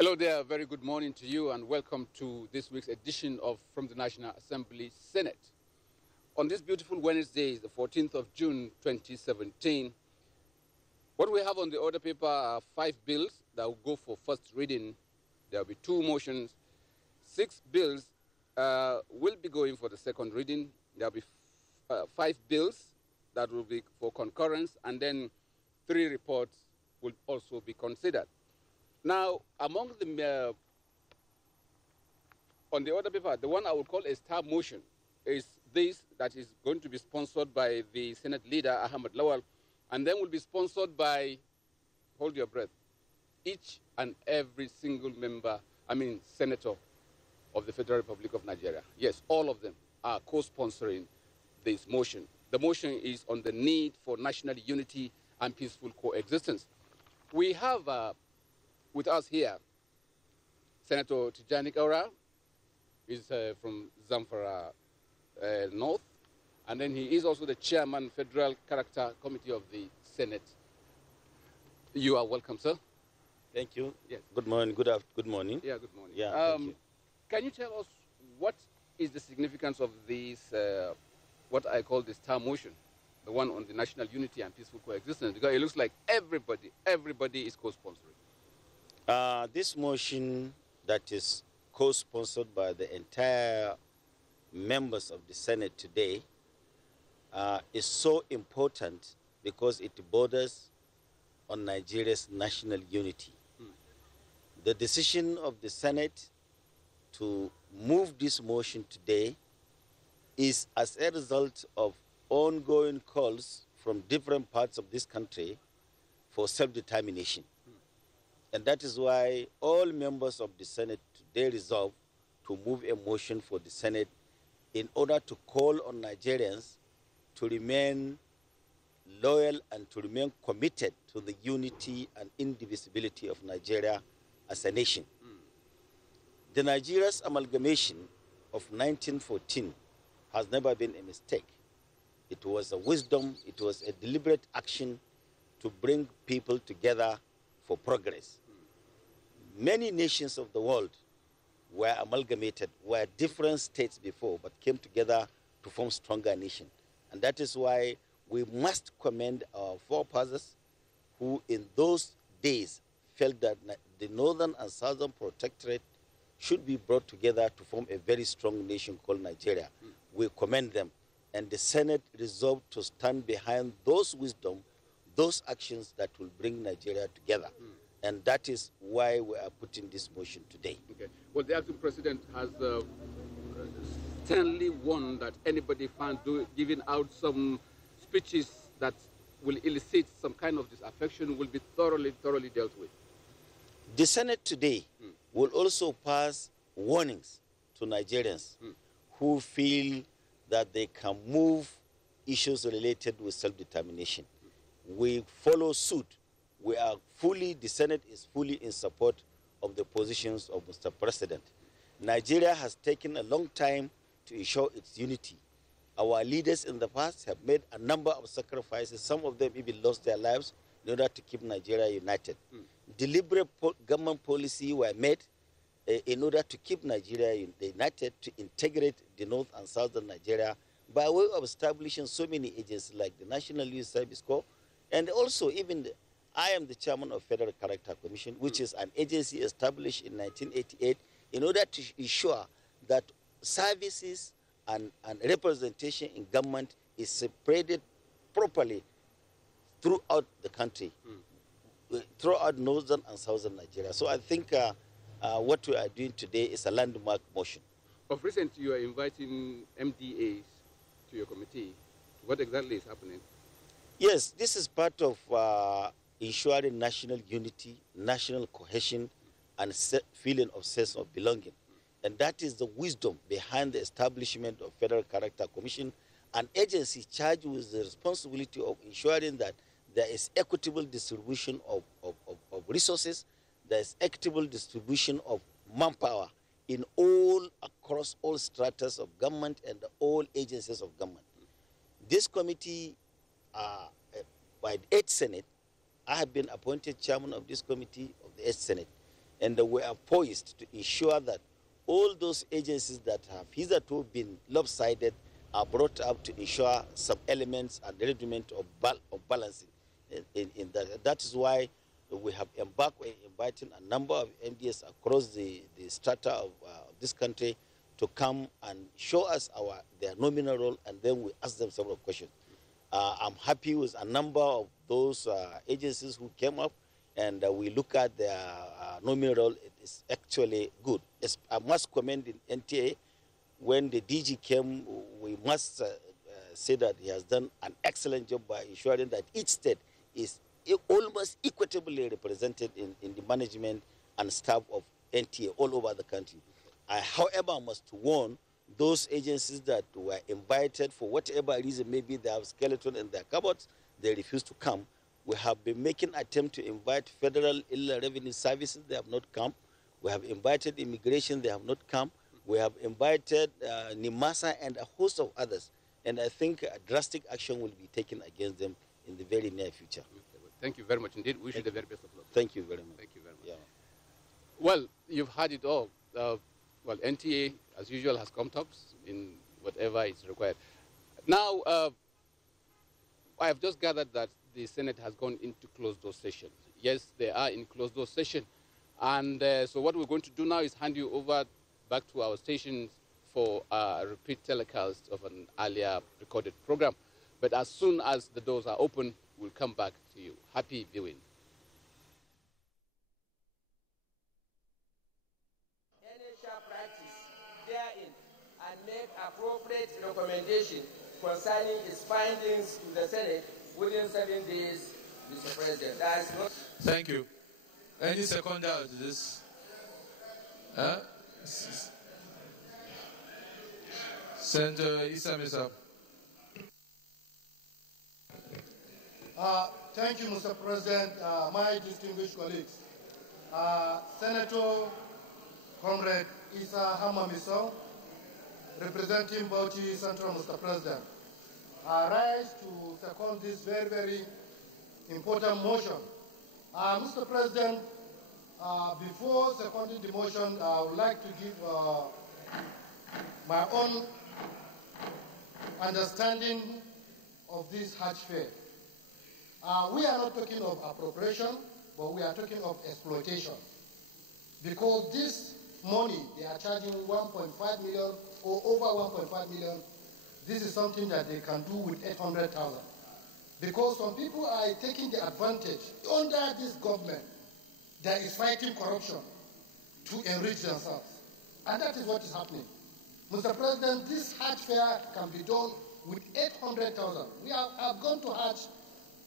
Hello there, very good morning to you and welcome to this week's edition of From the National Assembly Senate. On this beautiful Wednesday, the 14th of June 2017, what we have on the order paper are 5 bills that will go for first reading. There will be 2 motions. 6 bills will be going for the second reading. There will be 5 bills that will be for concurrence, and then 3 reports will also be considered. Now, among the on the order paper, the one I would call a star motion is this that is going to be sponsored by the Senate leader, Ahmed Lawal, and then will be sponsored by, hold your breath, each and every single senator of the Federal Republic of Nigeria. Yes, all of them are co-sponsoring this motion. The motion is on the need for national unity and peaceful coexistence. We have with us here Senator Tijani Kaura, is from Zamfara North, and then he is also the chairman, Federal Character Committee of the Senate. You are welcome, sir. Thank you. Yes. Good morning. Good morning. Yeah, good morning. Yeah, thank you. Can you tell us what is the significance of this, what I call the star motion, the one on the national unity and peaceful coexistence? Because it looks like everybody is co-sponsoring. This motion that is co-sponsored by the entire members of the Senate today is so important because it borders on Nigeria's national unity. The decision of the Senate to move this motion today is as a result of ongoing calls from different parts of this country for self-determination. And that is why all members of the Senate today resolved to move a motion for the Senate in order to call on Nigerians to remain loyal and to remain committed to the unity and indivisibility of Nigeria as a nation. The Nigeria's amalgamation of 1914 has never been a mistake. It was a wisdom, it was a deliberate action to bring people together for progress. Many nations of the world were amalgamated, were different states before, but came together to form stronger nation. And that is why we must commend our forefathers who in those days felt that the northern and southern protectorate should be brought together to form a very strong nation called Nigeria. We commend them. And the Senate resolved to stand behind those wisdom, those actions that will bring Nigeria together. And that is why we are putting this motion today. Okay. Well, the acting president has sternly warned that anybody found giving out some speeches that will elicit some kind of disaffection will be thoroughly dealt with. The Senate today will also pass warnings to Nigerians who feel that they can move issues related with self-determination. We follow suit. The Senate is fully in support of the positions of Mr. President. Nigeria has taken a long time to ensure its unity. Our leaders in the past have made a number of sacrifices. Some of them even lost their lives in order to keep Nigeria united. Deliberate government policy were made in order to keep Nigeria united, to integrate the North and Southern Nigeria by way of establishing so many agencies like the National Youth Service Corps, and also I am the chairman of Federal Character Commission, which is an agency established in 1988 in order to ensure that services and representation in government is separated properly throughout the country, throughout northern and southern Nigeria. So I think what we are doing today is a landmark motion. Of recent, you are inviting MDAs to your committee. What exactly is happening? Yes, this is part of ensuring national unity, national cohesion, and feeling of sense of belonging. And that is the wisdom behind the establishment of Federal Character Commission, an agency charged with the responsibility of ensuring that there is equitable distribution of resources, there is equitable distribution of manpower across all stratas of government and all agencies of government. This committee, by the 8th Senate, I have been appointed chairman of this committee of the 8th Senate. and we are poised to ensure that all those agencies that have hitherto been lopsided are brought up to ensure some elements and element of balancing in that. That is why we have embarked on inviting a number of MDS across the strata of this country to come and show us their nominal role, and then we ask them several questions. I'm happy with a number of those agencies who came up, and we look at their nominal role. It is actually good. I must commend the NTA. When the DG came, we must say that he has done an excellent job by ensuring that each state is almost equitably represented in the management and staff of NTA all over the country. I, however, must warn those agencies that were invited for whatever reason, maybe they have skeleton in their cupboards, they refuse to come. We have been making attempt to invite Federal Inland Revenue Services, they have not come. We have invited immigration, they have not come. We have invited NIMASA and a host of others. And I think drastic action will be taken against them in the very near future. Okay, well, thank you very much indeed. Wish you the very best of luck. Thank you very much. Thank you very much. Yeah. Well, you've heard it all. Well, NTA, as usual, has come tops in whatever is required. Now, I have just gathered that the Senate has gone into closed-door session. Yes, they are in closed-door session. And so what we're going to do now is hand you over back to our stations for a repeat telecast of an earlier recorded program. But as soon as the doors are open, we'll come back to you. Happy viewing. Any shall practice therein and make appropriate recommendation concerning its findings to the Senate within 7 days, Mr. President. That is not. Thank you. Any seconder to this? Senator Issa Misa. Thank you, Mr. President, my distinguished colleagues. Senator Comrade Issa Hamamisau, representing Bauchi Central, Mr. President. I rise to second this very, very important motion. Mr. President, before seconding the motion, I would like to give my own understanding of this HAJJ fair. We are not talking of appropriation, but we are talking of exploitation. Because this money, they are charging 1.5 million or over 1.5 million. This is something that they can do with 800,000. Because some people are taking the advantage under this government that is fighting corruption to enrich themselves. And that is what is happening. Mr. President, this HAJJ fair can be done with 800,000. I've gone to HAJJ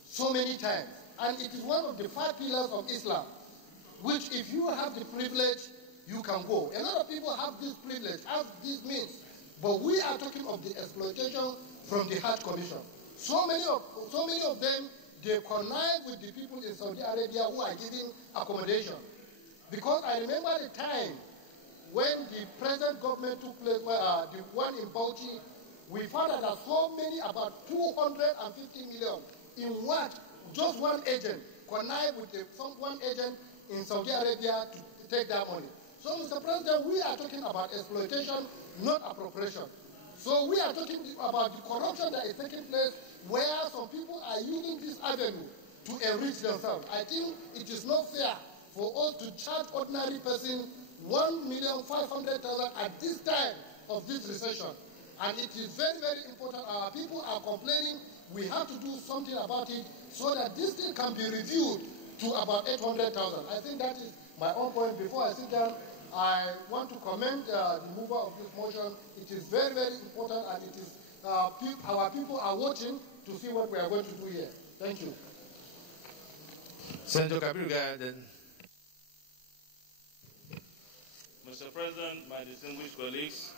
so many times, and it is one of the 5 pillars of Islam, which if you have the privilege, you can go. A lot of people have this privilege, have this means, but we are talking of the exploitation from the HAJJ Commission. So many of them, they connive with the people in Saudi Arabia who are giving accommodation. Because I remember the time when the present government took place, the one in Bauchi, we found out that so many, about 250 million in what? Just one agent connived with one agent in Saudi Arabia to take that money. So, Mr. President, we are talking about exploitation, not appropriation. So we are talking about the corruption that is taking place where some people are using this avenue to enrich themselves. I think it is not fair for us to charge ordinary person 1,500,000 at this time of this recession. And it is very, very important. Our people are complaining. We have to do something about it so that this thing can be reviewed to about 800,000. I think that is my own point. Before I sit down, I want to commend the mover of this motion. It is very, very important, and it is our people are watching to see what we are going to do here. Thank you. Senator Kabir Gaya, then. Mr. President, my distinguished colleagues,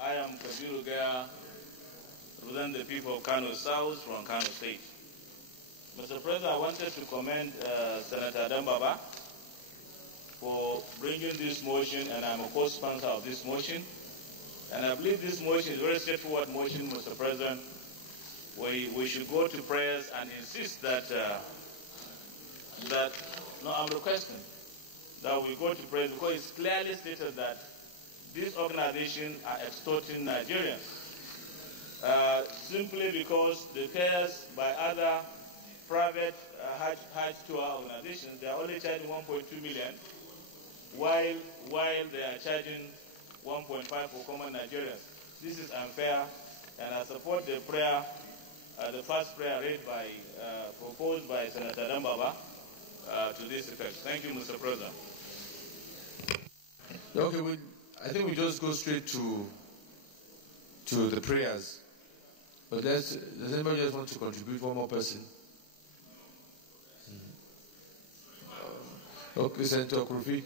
I am Kabir Gaya, represent the people of Kano South from Kano State. Mr. President, I wanted to commend Senator Dambaba for bringing this motion, and I'm a co-sponsor of this motion. And I believe this motion is a very straightforward motion, Mr. President. We should go to prayers and insist that, no, I'm requesting that we go to President because it's clearly stated that these organizations are extorting Nigerians simply because the fares by other private Hajj tour organizations, they are only charging 1.2 million, while they are charging 1.5 for common Nigerians. This is unfair, and I support the prayer, the first prayer read by, proposed by Senator Dambaba to this effect. Thank you, Mr. President. Okay, I think we just go straight to the prayers. But does anybody just want to contribute? One more person? Okay, Senator Krufi.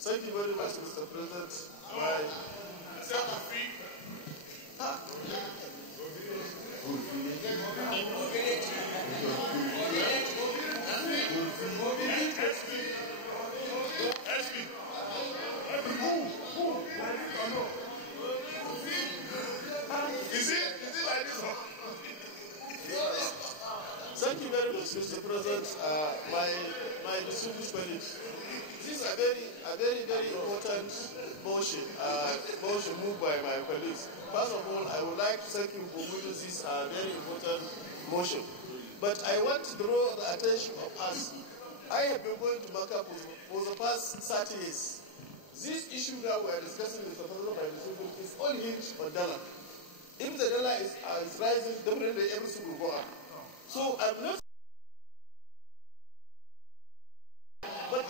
Thank you very much, Mr. President. Thank you very much, Mr. President. My distinguished colleagues, this is a very important motion moved by my colleagues. First of all, I would like to thank you for moving this very important motion. But I want to draw the attention of us. I have been going to Makkah for the past 30 years. This issue that we are discussing, Mr. President, is all hinged on dollar. If the dollar is rising, definitely everything will go up. So I'm not. But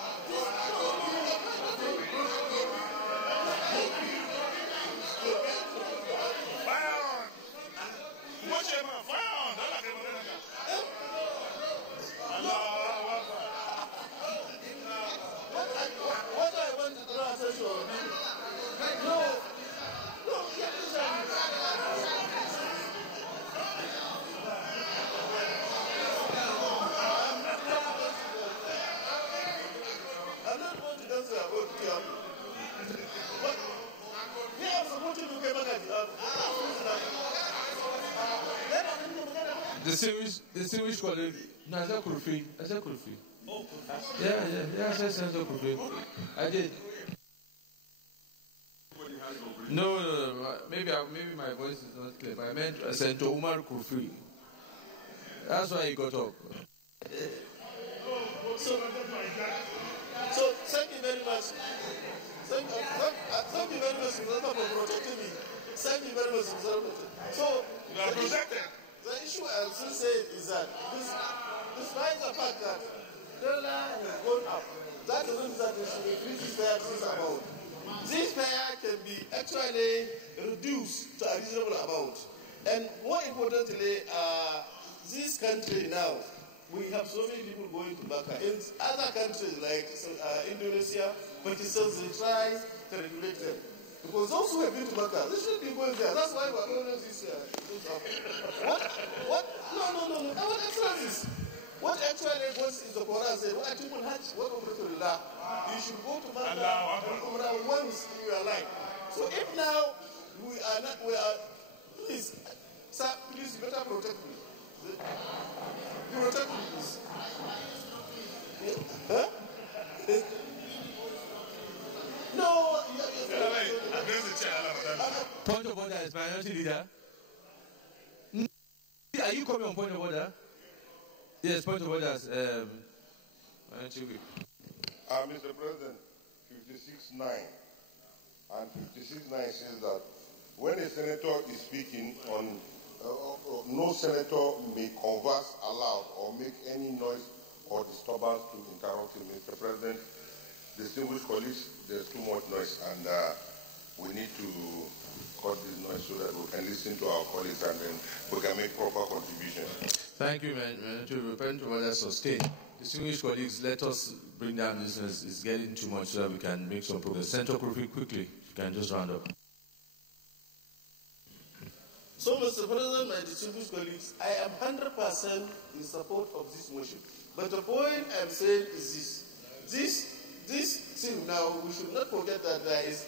what I want to draw attention on, I'm not going to answer about Kiamu. But we are supporting to get back at the distinguished colleague, Naza Krufi. Yeah, I said Senator Krufi. I did. No, maybe my voice is not clear. I meant Senator Umar Krufi. That's why he got up. So thank you very much. Thank you very much, Mr. for protecting me. Thank you very much, Mr. So You are protected. the issue I still say is that despite the fact that dollar has gone up, that doesn't that we should increase this fare to this amount. This fare can be actually reduced to a reasonable amount. And more importantly, this country now, we have so many people going to Makkah. In other countries like Indonesia, Pakistan, they try to regulate them. Because those who have been to Makkah, they shouldn't be going there. That's why we are going this year. What? No. Our excellencies. What actually goes in the Quran says, what people Hajj, what Allah, you should go to Makkah and Umrah once in your life. So if now please, sir, please better protect me. Protect me, please. Huh? No, Point of order is minority leader. Are you coming on point of order? Yes, point of order. Minority whip. Mr. President, 56.9 and 56.9 says that when a senator is speaking on no senator may converse aloud or make any noise or disturbance to interrupt him. Mr. President, distinguished colleagues, there's too much noise, and we need to cut this noise so that we can listen to our colleagues and then we can make proper contributions. Thank you, man. To repent to what I sustained. Distinguished colleagues, let us bring down this noise. It's getting too much so that we can make some progress. Senator Krufi, quickly, if you can just round up. So, Mr. President, my distinguished colleagues, I am 100% in support of this motion. But the point I'm saying is this thing now, we should not forget that there is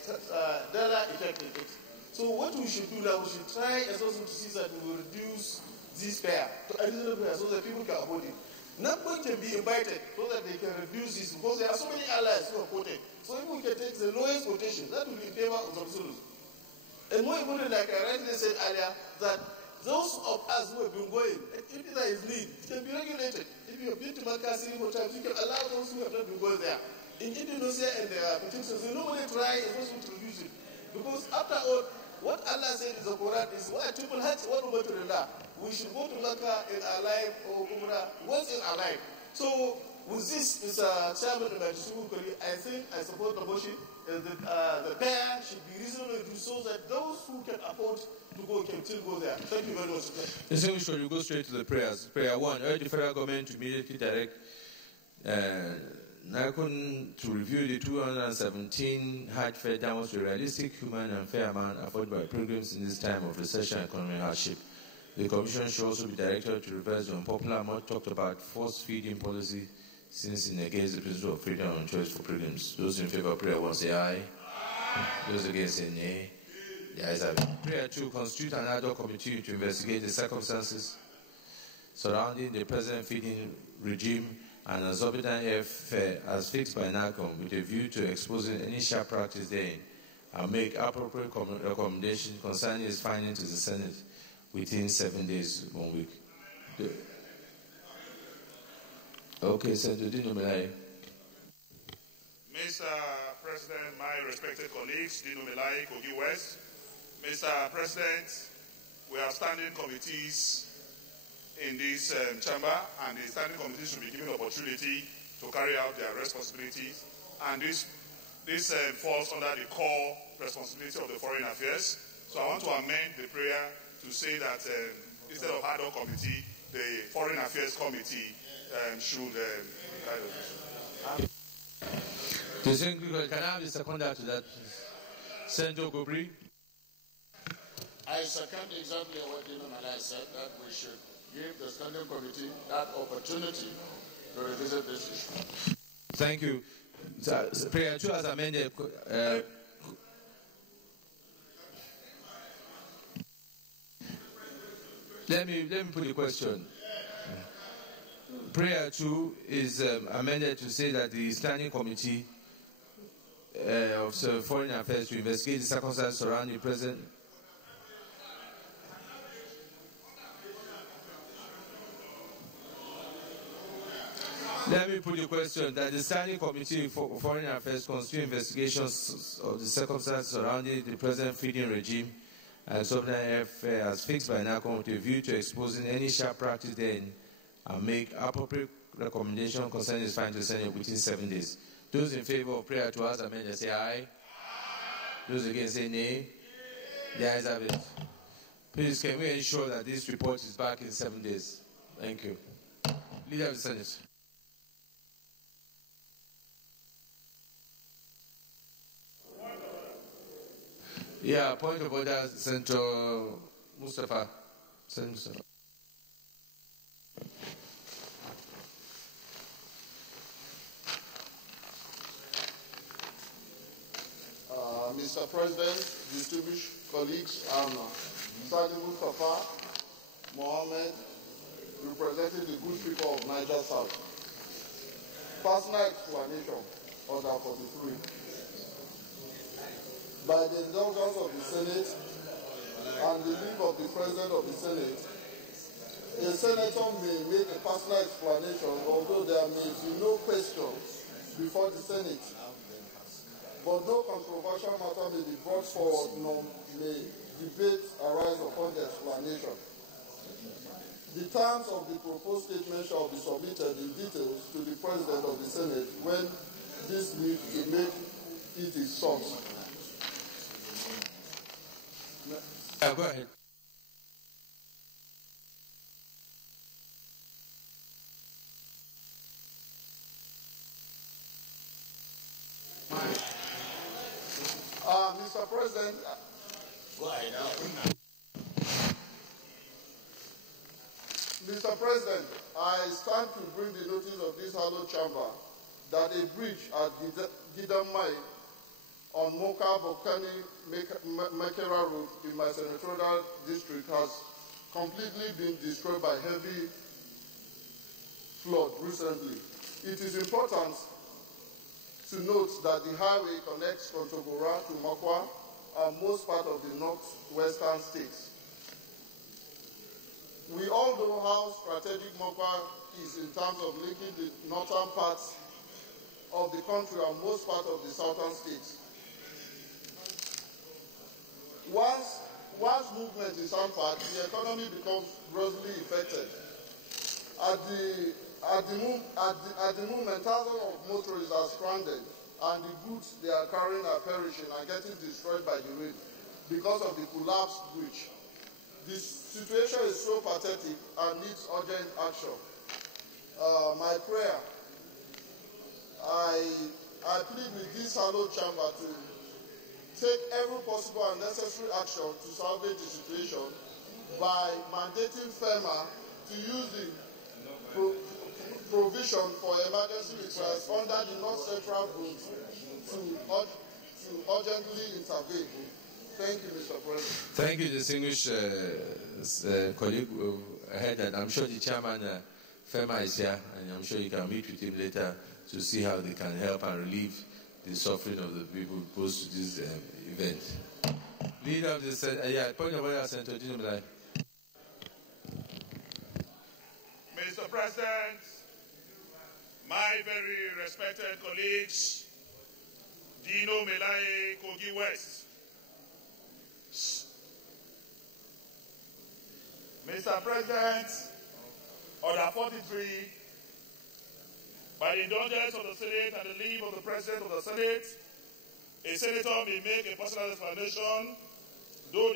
dollar effect in it. So what we should do now, we should try as also to see that we will reduce this fare to a reasonable fare so that people can afford it. NAPCO can be invited so that they can reduce this because there are so many allies who are quoted. So if we can take the lowest quotation, that will be in favor of subsidies. And more important, like I rightly said earlier, that those of us who have been going, if there is need, it can be regulated. If you have been to Makassi hotels, you can allow those who have not been going there. In Indonesia and their petitions, they normally try as well to reduce it. Because after all, what Allah said in the Quran is, why people had to go to Allah. We should go to Makkah in our life or Umrah once in our life. So with this, Mr. Chairman of the I think I support the motion. The fare should be reasonably reduced so that those who can afford to go can still go there. Thank you very much. Distinguished, we go straight to the prayers. Prayer 1, urge the federal government to immediately direct NACON to review the 2017 HAJJ fare downwards to a realistic, human, and fair amount afforded by pilgrims in this time of recession and economic hardship. The Commission should also be directed to reverse the unpopular, much talked about force-feeding policy since it negates the principle of freedom and choice for pilgrims. Those in favor of prayer 1 say aye. Those against say nay. The ayes have it. Prayer 2, constitute an ad hoc committee to investigate the circumstances surrounding the present feeding regime and exorbitant airfare as fixed by NACON with a view to exposing any sharp practice therein and make appropriate recommendations concerning its findings to the Senate within 7 days, 1 week. Okay, Senator Dino Melai. Mr. President, my respected colleagues, Dino Melai, Kogi West. Mr. President, we have standing committees in this chamber, and the standing committees should be given opportunity to carry out their responsibilities. And this falls under the core responsibility of the Foreign Affairs. So I want to amend the prayer to say that instead of ad hoc committee, the Foreign Affairs Committee should Can I have a seconder to that? Senator Gobri. I second exactly what Dino Malai said, that we should give the standing committee that opportunity to revisit this issue. Thank you. Prayer 2 as amended. Let me put the question. Prayer 2 is amended to say that the Standing Committee of Foreign Affairs to investigate the circumstances surrounding the present. Let me put the question that the Standing Committee for Foreign Affairs constitute investigations of the circumstances surrounding the present feeding regime and exorbitant airfare as fixed by NACON with a view to exposing any sharp practice therein and make appropriate recommendation concerning its findings to the Senate within 7 days. Those in favor of prayer to us amended say aye. Those against say nay. The ayes have it. Please, can we ensure that this report is back in 7 days? Thank you. Leader of the Senate. Yeah, point of order, Senator Mustafa. Senator Mustafa. Mr. President, distinguished colleagues, I'm Sadi Mustafa Mohammed, representing the good people of Niger South. Personal explanation, Order 43. By the indulgence of the Senate and the leave of the President of the Senate, a senator may make a personal explanation, although there may be no question before the Senate. But no controversial matter may be brought forward, nor may debate arise upon the explanation. The terms of the proposed statement shall be submitted in details to the President of the Senate when this need to make it is sought. Go ahead. Mr. President, go ahead now. Mr. President, I stand to bring the notice of this hallowed chamber that a bridge at Gidamai on Moka Bokani Makera Road in my senatorial district has completely been destroyed by heavy flood recently. It is important to note that the highway connects Kontogora to Mokwa and most part of the northwestern states. We all know how strategic Mokwa is in terms of linking the northern parts of the country and most part of the southern states. Once movement is hampered, the economy becomes grossly affected. At the moment, thousands of motorists are stranded, and the goods they are carrying are perishing and getting destroyed by the rain because of the collapsed bridge. This situation is so pathetic and needs urgent action. My prayer, I plead with this hallowed chamber to take every possible and necessary action to salvage the situation by mandating FEMA to use the provision for emergency requests under the North Central Route to urgently intervene. Thank you, Mr. President. Thank you, distinguished colleague. And I'm sure the chairman, FEMA, is here, and I'm sure you can meet with him later to see how they can help and relieve the suffering of the people opposed to this event. Leader of the point of order, Senator Dino Melai. Mr. President, my very respected colleagues, Dino Melai, Kogi West. Mr. President, Order 43, by the indulgence of the Senate and the leave of the President of the Senate, a senator may make a personal explanation, though